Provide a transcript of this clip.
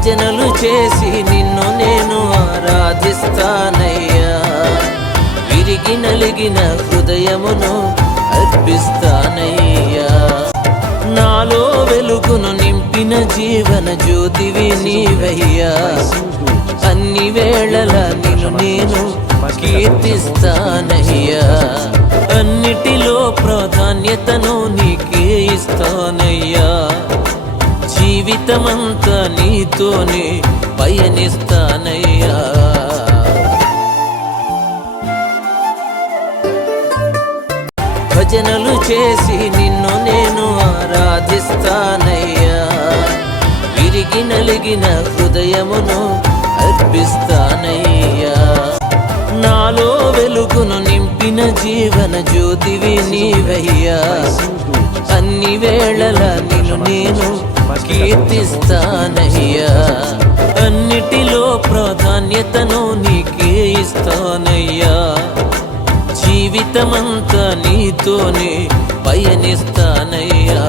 భజనలు చేసి నిన్ను నేను ఆరాధిస్తానయ్యా. విరిగి నలిగిన హృదయమును అర్పిస్తానయ్యా. నాలో వెలుగును నింపిన జీవన జ్యోతివి నీవయ్యా. అన్ని వేళల నిన్ను నేను కీర్తిస్తానయ్యా. అన్నిటిలో ప్రాధాన్యతను నీకే ఇస్తానయ్యా. జీవితమంతా నీతోనే పయనిస్తానయ్యా. భజనలు చేసి నిన్ను నేను ఆరాధిస్తానయ్యా. విరిగి నలిగిన హృదయమును అర్పిస్తానయ్యా. నాలో వెలుగును నింపిన జీవన జ్యోతివి నీవయ్యా. అన్ని వేళల నిన్ను నేను కీర్తిస్తానయ్యా. అన్నిటిలో ప్రాధాన్యతను నీకే ఇస్తానయ్యా. జీవితమంతా నీతోనే పయనిస్తానయ్యా.